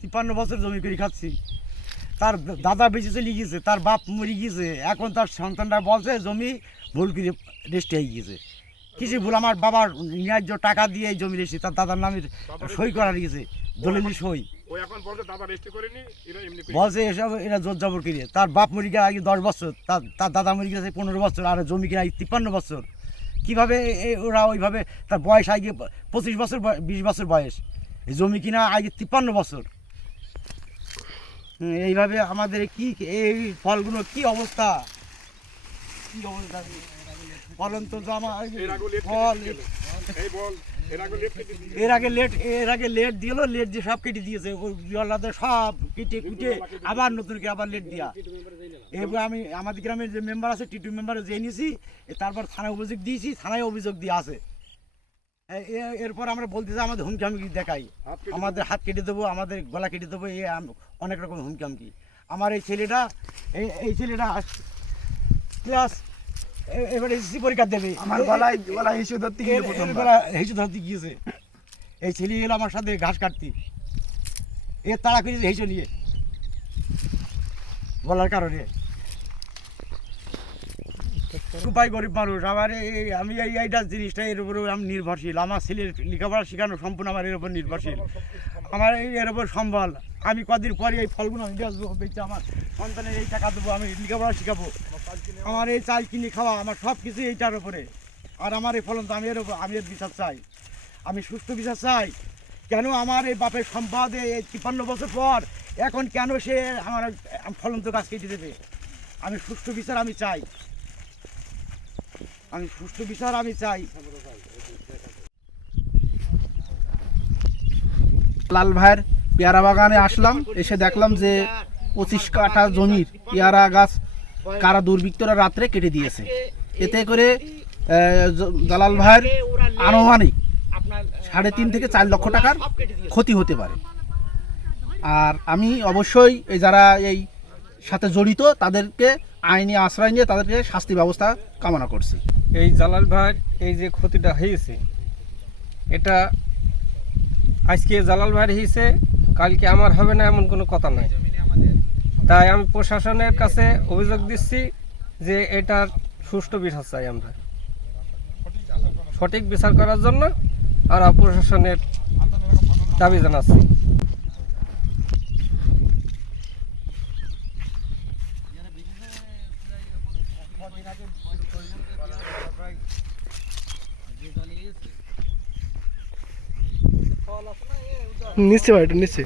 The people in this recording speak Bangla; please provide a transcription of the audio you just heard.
তিপ্পান্ন বছর জমি করে খাচ্ছি। তার দাদা বেঁচে চলে গিয়েছে তার বাপ মরে গিয়েছে। এখন তার সন্তানরা বলছে জমি ভুল করে রেস্টে হয়ে গিয়েছে। কিছু ভুল আমার বাবার ন্যায্য টাকা দিয়ে জমি রেস্টে তার দাদার নামের সই করা গিয়েছে দলিলি সই। বলছে দাদা রেস্ট করেনি এরা এমনি করে বলছে এসব এরা জোর জবর করে। তার বাপ মরে গিয়ে আগে দশ বছর তার তার দাদা মরি গেছে পনেরো বছর আর জমি কিনা তিপ্পান্ন বছর। কীভাবে ওরা ওইভাবে তার বয়স আগে পঁচিশ বছর বিশ বছর বয়স। এই জমি কিনা আগে তিপ্পান্ন বছর। এইভাবে আমাদের কি এই ফলগুলো কি অবস্থা? কি অবস্থা? ফলন তো জমা ফল এর আগে লেট এর আগে লেট দিল লেট দিয়ে সব কেটে দিয়েছে জল্লাদের সব কেটে কুটে আবার নতুন করে আবার লেট দিয়া। এবার আমি আমাদের গ্রামের যে মেম্বার আছে টিটু মেম্বারে যে নিয়েছি তারপর থানায় অভিযোগ দিয়েছি থানায় অভিযোগ দিয়ে আছে। এরপর আমরা বলতেছি আমাদের হুমকি হামকি দেখাই আমাদের হাত কেটে দেবো আমাদের গলা কেটে দেবো এই অনেক রকম হুমকি হামকি আমার এই ছেলেটা এই এই ছেলেটা ক্লাস এবারে এসএসসি পরীক্ষা দেবে। আমার গলায় গলায় হিসু ধরতে গিয়ে প্রথম গলা হিসু ধরতে গিয়েছে। এই ছেলে এলো আমার সাথে ঘাস কাটতি। এ তাড়া করে হিসু নিয়ে। বলার কারণে। উপায় গরিব মানুষ, আমার এই আমি এই এইটা জিনিসটা এর উপরে আমি নির্ভরশীল। আমার ছেলের লেখাপড়া শেখানো সম্পূর্ণ আমার এর উপর নির্ভরশীল। আমার এই এর উপর সম্বল। আমি কদিন পরে এই ফলগুলো আমি বেচবো, বেচে আমার সন্তানের এই টাকা দেবো, আমি লেখাপড়া শেখাবো। আমার এই চাল কিনে খাওয়া, আমার সব কিছু এইটার উপরে। আর আমার এই ফলন তো আমি এর উপর আমি এর বিচার চাই। আমি সুস্থ বিচার চাই। কেন আমার এই বাপের সম্পদ এই তিপ্পান্ন বছর পর এখন কেন সে আমার ফলন্ত গাছ কেটে দেবে? আমি সুস্থ বিচার আমি চাই। আমি সুস্থ বিচার আমি চাই। লাল ভাইয়ের পেয়ারা বাগানে আসলাম, এসে দেখলাম যে পঁচিশ কাঠা জমির পেয়ারা গাছ কারা দুর্বৃত্তরা রাত্রে কেটে দিয়েছে। এতে করে জালাল ভাইয়ের আনুমানিক সাড়ে তিন থেকে চার লক্ষ টাকার ক্ষতি হতে পারে। আর আমি অবশ্যই যারা এই সাথে জড়িত, তাদেরকে আইনি আশ্রয় নিয়ে তাদেরকে শাস্তি ব্যবস্থা কামনা করছি। এই জালাল ভাইয়ের এই যে ক্ষতিটা হয়েছে, এটা আজকে জালাল ভাইয়ের হয়েছে, কালকে আমার হবে না এমন কোনো কথা নাই। তাই আমি প্রশাসনের কাছে অভিযোগ দিচ্ছি যে এটার সুষ্ঠু বিচার চাই আমরা। সঠিক বিচার করার জন্য আর প্রশাসনের দাবি জানাচ্ছি। নিচে ভাই এটা নিচে